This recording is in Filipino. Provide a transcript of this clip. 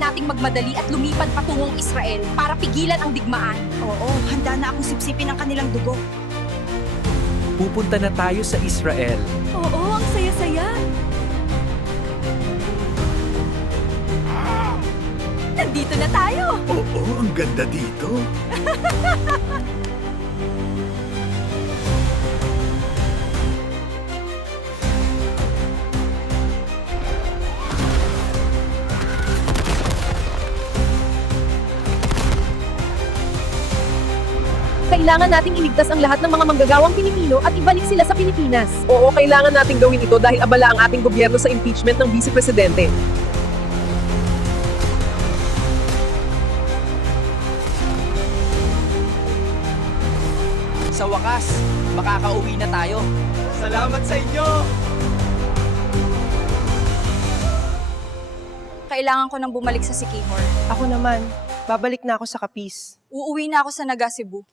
magmadali at lumipad patungong Israel para pigilan ang digmaan. Oo, handa na akong sipsipin ang kanilang dugo. Pupunta na tayo sa Israel. Oo, ang saya-saya. Nandito na tayo! Oo, ang ganda dito. Kailangan nating iligtas ang lahat ng mga manggagawang Pilipino at ibalik sila sa Pilipinas. Oo, kailangan nating gawin ito dahil abala ang ating gobyerno sa impeachment ng Vice Presidente. Sa wakas, makakauwi na tayo. Salamat sa inyo! Kailangan ko nang bumalik sa Sikihor. Ako naman, babalik na ako sa Kapis. Uuwi na ako sa Naga, Cebu.